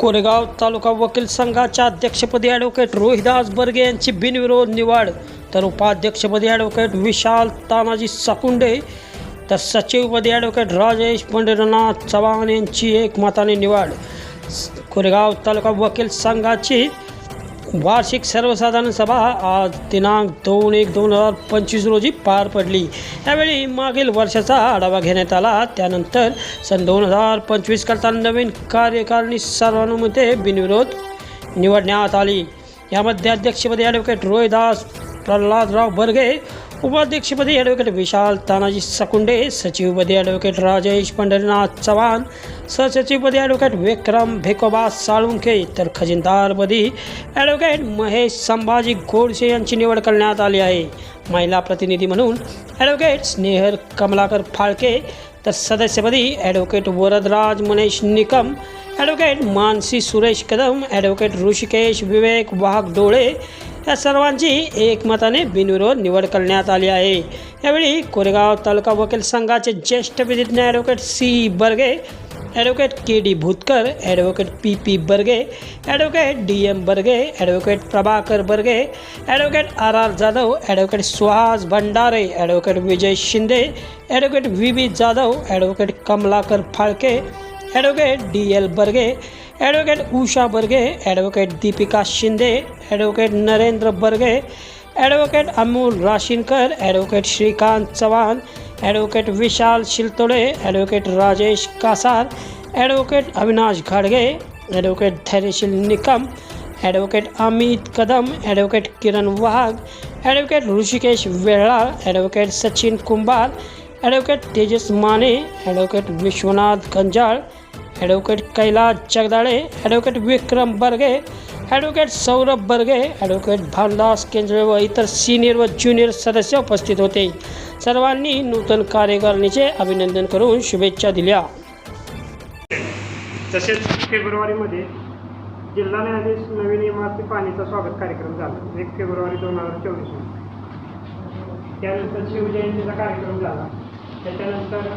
कोरेगाव तालुका वकील संघाच्या अध्यक्षपदी ॲडव्होकेट रोहिदास बर्गे यांची बिनविरोध निवड. तर उपाध्यक्षपदी ॲडव्होकेट विशाल तानाजी साकुंडे तर सचिवपदी ॲडव्होकेट राजेश पंढरीनाथ चव्हाण यांची एकमताने निवड. कोरेगाव तालुका वकील संघाची वार्षिक सर्वसाधारण सभा आज दिनांक दोन एक दोन हजार पंचवीस रोजी पार पडली. यावेळी मागील वर्षाचा आढावा घेण्यात आला. त्यानंतर सन दोन हजार पंचवीस करता नवीन कार्यकारिणी सर्वानुमते बिनविरोध निवडण्यात आली. यामध्ये अध्यक्षपदी ॲडव्होकेट रोहिदास प्रल्हादराव बर्गे उपाध्यक्षपदी ॲडव्होकेट विशाल तानाजी सकुंडे सचिवपदी ॲडव्होकेट राजेश पंढरीनाथ चव्हाण सहसचिवपदी ॲडव्होकेट विक्रम भेकोबा साळुंखे तर खजिनदारपदी ॲडव्होकेट महेश संभाजी गोडसे यांची निवड करण्यात आली आहे. महिला प्रतिनिधी म्हणून ॲडव्होकेट स्नेहर कमलाकर फाळके तर सदस्यपदी advocate Varadraj Manesh Nikam advocate Mansi Suresh Kadam advocate Hrishikesh Vivek Waghdole या सर्वांची एकमताने बिनविरोध निवड करण्यात आली आहे. यावेळी कोरेगाव तालुका वकील संघाचे ज्येष्ठ विधिज्ञ advocate C. Barge advocate K. D. Bhutkar advocate P. P. Barge advocate D. M. Barge advocate Prabhakar Barge advocate R. R. Jadhav advocate Suhas Bhandare advocate Vijay Shinde advocate V. B Jadhav advocate Kamalakar Phalke advocate D. L. Barge advocate Usha Barge advocate Deepika Shinde advocate Narendra Barge advocate Amol Rashinkar advocate Shrikant Chavan advocate Vishal Shiltode advocate Rajesh Kasar advocate Avinash घाडगे advocate Dhairyashil Nikam advocate Amit Kadam advocate Kiran Wagh advocate Hrishikesh Velal advocate Sachin Kumbhar advocate Tejas Mane advocate Vishwanath Gunjal advocate Kailas Jagdale advocate Vikram Barge advocate Saurabh Barge advocate Bhandas Kendre व इतर senior व junior सदस्य उपस्थित होते. सर्वांनी नूतन कार्यकारिणीचे अभिनंदन करून शुभेच्छा दिल्या. तसेच फेब्रुवारीमध्ये जिल्हा न्यायाधीश नवीन इमारती पाणीचा स्वागत कार्यक्रम झाला. एक फेब्रुवारी दोन हजार चोवीस त्यानंतर शिवजयंतीचा कार्यक्रम झाला. त्याच्यानंतर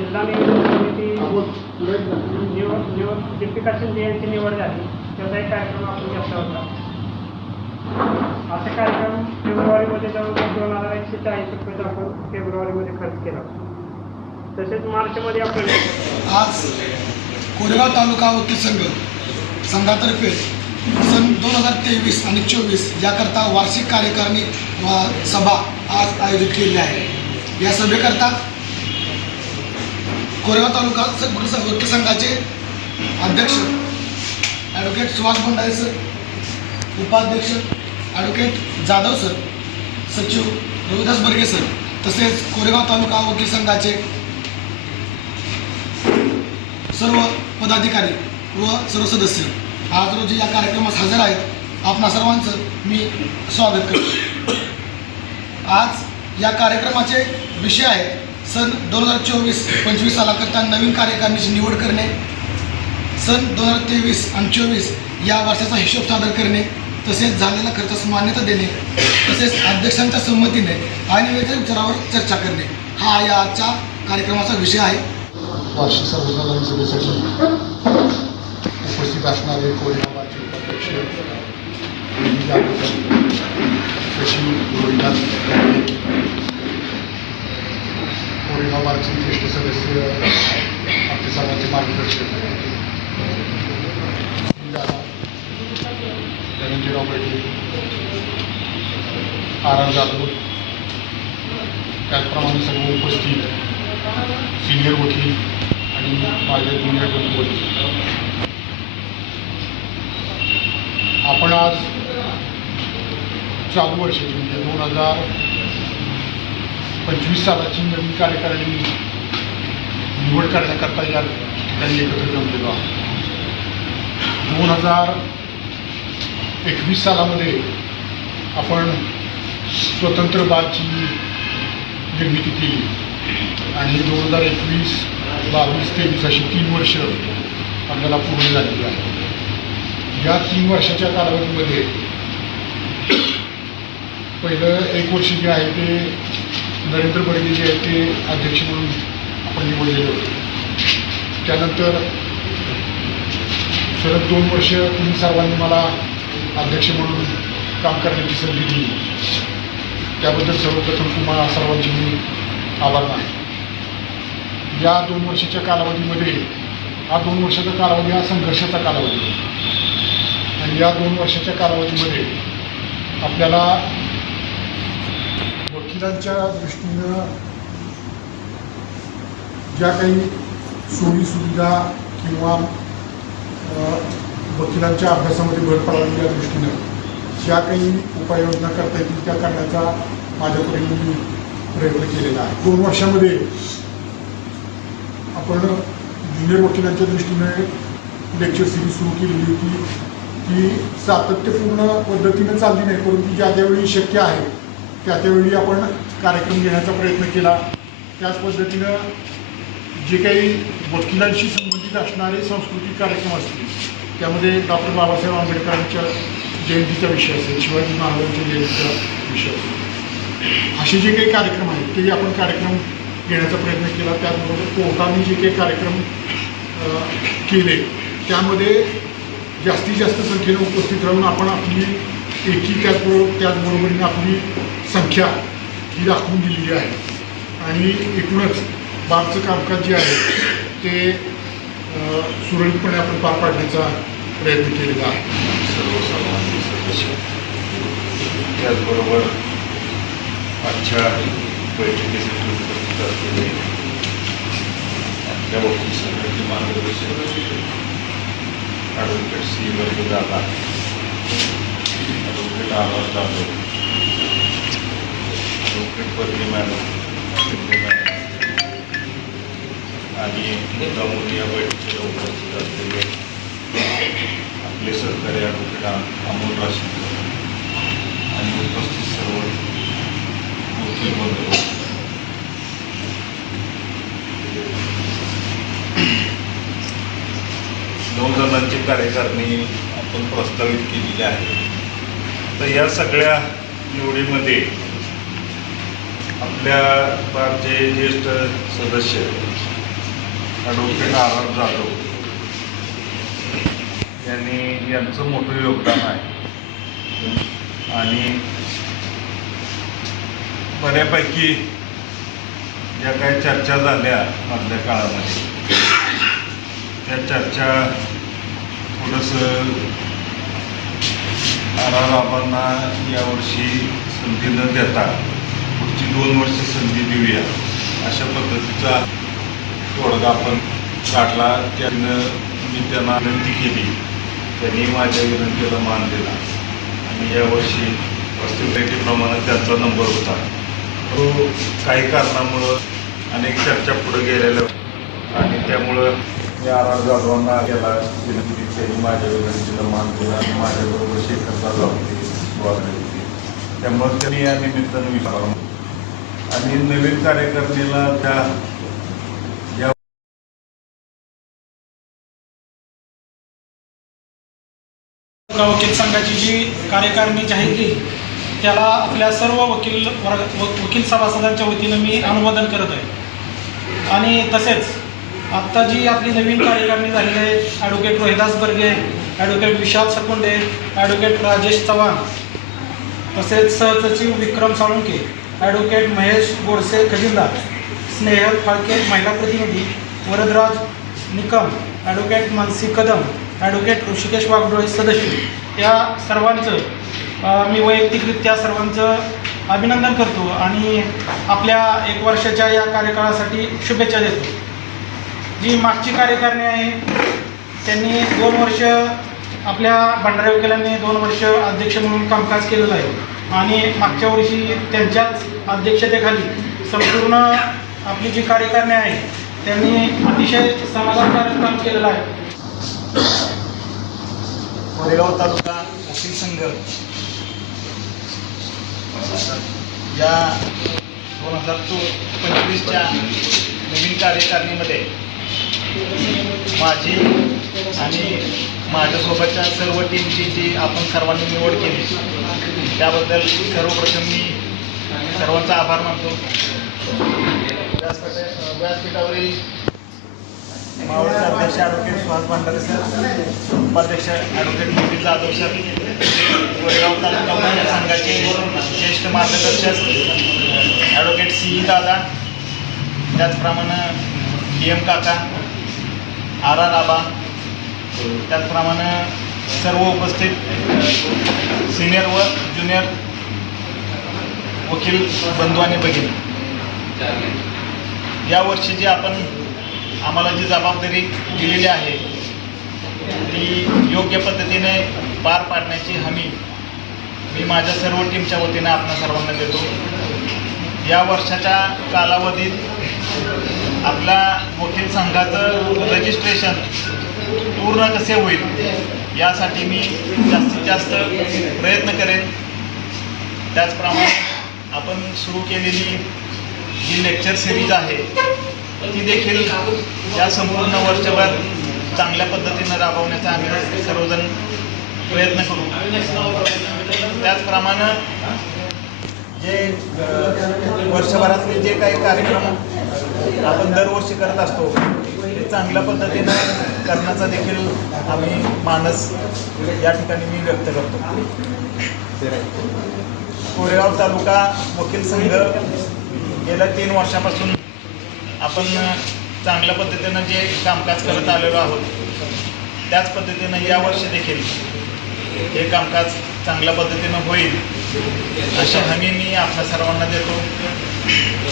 इस्लामिक युनिव्हर्सिटी समिती निवड निवड दीपिका शिंदे यांची निवड झाली. त्याचा एक कार्यक्रम आपण घेतला होता. असे कार्यक्रम फेब्रुवारीमध्ये जवळपास दोन हजार एकशे चाळीस रुपयाचा आपण फेब्रुवारीमध्ये खर्च केला तसेच मार्चमध्ये आपण आज कोरेगाव तालुका वकील संघ संघातर्फे सन दोन हजार तेवीस आणि चोवीस याकरता वार्षिक कार्यकारिणी सभा आज आयोजित केली आहे. या सभेकरता कोरेगाव तालुका स- वकील संघाचे अध्यक्ष ॲडव्होकेट सुभाष भंडारे सर उपाध्यक्ष ॲडव्होकेट जाधव सर सचिव रविदास बर्गे सर तसेच कोरेगाव तालुका वकील संघाचे सर्व पदाधिकारी व सर्व सदस्य. आज रोजी या कार्यक्रमास हजर आहेत. आपणा सर्वांचं मी स्वागत करतो. आज या कार्यक्रमाचे विषय आहेत सन दोन हजार चोवीस पंचवीस सालाकरता नवीन कार्यकारिणीची निवड करणे. सन दोन हजार तेवीस आणि चोवीस या वर्षाचा हिशोब सादर करणे. तसेच झालेल्या खर्चास मान्यता देणे. तसेच अध्यक्षांच्या संमतीने आयनिवेच्या विचारावर चर्चा करणे. हा या आजच्या कार्यक्रमाचा विषय आहे. वार्षिक सर्वसाधारण सभेसाठी उपस्थित असणारे कोरेगावाचे उपाध्यक्ष विधी जागृत सचिव रोहिदास गाडगे, कोरेगाव बारचे ज्येष्ठ आमच्या आपले सर्वांचे मार्गदर्शक धनंजयराव पाटील आर जाधव त्याचप्रमाणे सर्व उपस्थित सिनियर वकील आणि माझे जुनियर वकील आपण आज चालू वर्षाची म्हणजे दोन हजार पंचवीस सालाची नवीन कार्यकारिणी निवड करण्याकरता या ठिकाणी एकत्र जमलेलो आहोत दोन हजार एकवीस सालामध्ये आपण स्वतंत्र बादची निर्मिती केली. आणि दोन हजार एकवीस बावीस तेवीस अशी तीन वर्ष आपल्याला पूर्ण झालेली आहे या तीन वर्षाच्या कालावधीमध्ये पहिलं एक वर्ष जे आहे ते नरेंद्र बडगे जे आहे ते अध्यक्ष म्हणून आपण निवडलेले होते त्यानंतर सलग दोन वर्ष तुम्ही सर्वांनी मला अध्यक्ष म्हणून काम करण्याची संधी दिली त्याबद्दल सर्वप्रथम तुम्हाला सर्वांचे मी आभार मानतो या दोन वर्षाच्या कालावधीमध्ये हा दोन वर्षाचा कालावधी हा संघर्षाचा कालावधी आहे. आणि या दोन वर्षाच्या कालावधीमध्ये आपल्याला वकिलांच्या दृष्टीनं ज्या काही सोयीसुविधा किंवा वकिलांच्या अभ्यासामध्ये भर पडावी या दृष्टीनं ज्या काही उपाययोजना करता येतील त्या करण्याचा माझ्यापर्यंत मी प्रयत्न केलेला आहे. दोन वर्षामध्ये आपण ज्युनियर वकिलांच्या दृष्टीने लेक्चर सिरीज सुरू केलेली होती. ती सातत्यपूर्ण पद्धतीनं चालली नाही परंतु ज्या त्यावेळी शक्य आहे त्या त्यावेळी आपण कार्यक्रम घेण्याचा प्रयत्न केला. त्याच पद्धतीनं जे काही वकिलांशी संबंधित असणारे सांस्कृतिक कार्यक्रम असतील त्यामध्ये डॉक्टर बाबासाहेब आंबेडकरांच्या जयंतीचा विषय असेल शिवाजी महाराजांच्या जयंतीचा विषय असेल. असे जे काही कार्यक्रम आहेत ते आपण कार्यक्रम घेण्याचा प्रयत्न केला. त्याचबरोबर कोर्टाने जे काही कार्यक्रम केले त्यामध्ये जास्तीत जास्त संख्येने उपस्थित राहून आपण आपली एकी त्याचबरोबर त्याचबरोबरीने आपली संख्या ही दाखवून दिलेली आहे. आणि एकूणच बारचं कामकाज जे आहे ते सुरळीतपणे आपण पार पाडण्याचा प्रयत्न केलेला आहे. सर्वसामान्य सदस्य त्याचबरोबर आजच्या बैठकीसाठी उपस्थित असलेले आपल्या वकील संघाचे मार्गदर्शक ॲडव्होकेट सी. वर्ग दादा ॲडव्होकेट आवाज Jadhav advocate Barge madam madam आणि मुद्दामून या बैठकीला उपस्थित असलेले आपले सहकारी ॲडव्होकेट अमोल राशी आणि उपस्थित सर्व वकील बंधू. नऊ जणांची कार्यकारणी आपण प्रस्तावित केलेली आहे. तर या सगळ्या निवडीमध्ये आपल्या बारचे ज्येष्ठ सदस्य ॲडव्होकेट आर आर जाधव. यांनी यांचं मोठं योगदान आहे. आणि बऱ्यापैकी ज्या काही चर्चा झाल्या मधल्या काळामध्ये त्या चर्चा थोडंसं आर आर बाबांना यावर्षी संधी न देता पुढची दोन वर्ष संधी देऊया अशा पद्धतीचा तोडगा आपण काढला त्यानं मी त्यांना विनंती केली. त्यांनी माझ्या विनंतीला मान दिला. आणि यावर्षी प्रमाणे त्यांचा नंबर होता. तो काही कारणामुळं अनेक चर्चा पुढे गेलेल्या आणि त्यामुळं मी आर जाधवांना गेला विनंती त्यांनी माझ्या विनंतीला मान दिला आणि माझ्याबरोबर शेखरला जाधव होते. त्यामुळं त्यांनी या निमित्तानं विचार आणि नवीन कार्यकर्त्याला त्या वकील संघाची जी कार्यकारिणी जाहीर केली त्याला आपल्या सर्व वकील वर्ग व- वकील सभासदांच्या वतीनं मी अनुमोदन करत आहे. आणि तसेच आत्ता जी आपली नवीन कार्यकारिणी झालेली आहे advocate Rohidas Barge advocate Vishal Sakunde advocate Rajesh Chavan तसेच सहसचिव विक्रम साळुंके ॲडव्होकेट महेश गोडसे खजिनदार स्नेहल फाळके महिला प्रतिनिधी वरदराज निकम ॲडव्होकेट मानसी कदम ॲडव्होकेट ऋषिकेश वाघडोळे सदस्य. या सर्वांचं मी वैयक्तिकरित्या सर्वांचं अभिनंदन करतो आणि आपल्या एक वर्षाच्या या कार्यकाळासाठी शुभेच्छा देतो. जी मागची कार्यकारिणी आहे त्यांनी दोन वर्ष आपल्या भंडारा वकिलांनी दोन वर्ष अध्यक्ष म्हणून कामकाज केलेलं आहे. आणि मागच्या वर्षी त्यांच्याच अध्यक्षतेखाली संपूर्ण आपली जी कार्यकारिणी आहे त्यांनी अतिशय समाधानकारक काम केलेलं आहे. कोरेगाव तालुका वकील संघ. या दोन हजार तो पंचवीसच्या नवीन कार्यकारिणीमध्ये माझी आणि माझ्यासोबतच्या सर्व टीमची जी आपण सर्वांनी निवड केली त्याबद्दल सर्वप्रथम मी सर्वांचा आभार मानतो. व्यासपीठा व्यासपीठावरील मावळचे अध्यक्ष ॲडव्होकेट सुहास भांडारे सर उपाध्यक्ष ॲडव्होकेट मोदी जाधव सर कोरेगाव तालुका महिला संघाचे ज्येष्ठ मार्गदर्शक ॲडव्होकेट सी दादा त्याचप्रमाणे डी एम काका आर आर आबा त्याचप्रमाणे सर्व उपस्थित सिनियर व ज्युनियर वकील बंधू आणि भगिनी. यावर्षी जे आपण आम्हाला जी जबाबदारी दिलेली आहे ती योग्य पद्धतीने पार पाडण्याची हमी मी माझ्या सर्व टीमच्या वतीने आपणा सर्वांना देतो. या वर्षाच्या कालावधीत आपल्या वकील संघाचं रजिस्ट्रेशन पूर्ण कसे होईल यासाठी मी जास्तीत जास्त प्रयत्न करेन. त्याचप्रमाणे आपण सुरू केलेली जी लेक्चर सिरीज आहे ती देखील या संपूर्ण वर्षभर चांगल्या पद्धतीनं राबवण्याचा आम्ही सर्वजण प्रयत्न करू. त्याचप्रमाणे जे वर्षभरातले जे काही कार्यक्रम आपण दरवर्षी करत असतो ते चांगल्या पद्धतीनं करण्याचा देखील आम्ही मानस या ठिकाणी मी व्यक्त करतो. कोरेगाव तालुका वकील संघ गेल्या तीन वर्षापासून आपण चांगल्या पद्धतीनं जे कामकाज करत आलेलो आहोत त्याच पद्धतीनं यावर्षी देखील हे कामकाज चांगल्या पद्धतीनं होईल अशी हमी मी आपल्या सर्वांना देतो.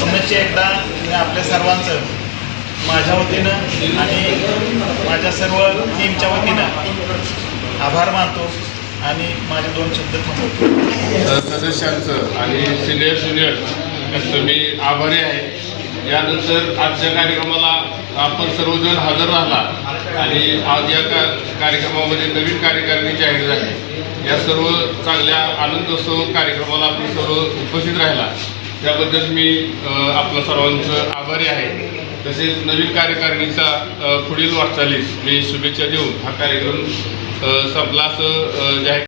पुनश्च एकदा मी आपल्या सर्वांचं माझ्या वतीनं आणि माझ्या सर्व टीमच्या वतीनं आभार मानतो आणि माझे दोन शब्द थांबवतो. सदस्यांचं आणि सिनियर ज्युनियर यांचं मी आभारी आहे. यानंतर आजच्या कार्यक्रमाला आपण सर्वजण हजर राहिला आणि आज या का कार्यक्रमामध्ये नवीन कार्यकारिणी जाहीर झाली. या सर्व चांगल्या आनंदोत्सव कार्यक्रमाला आपण सर्व उपस्थित राहिला. त्याबद्दल मी अ, आपल्या सर्वांचं आभारी आहे. तसेच नवीन कार्यकारिणीचा पुढील वाटचालीस मी शुभेच्छा देऊन हा कार्यक्रम संपला असं जाहीर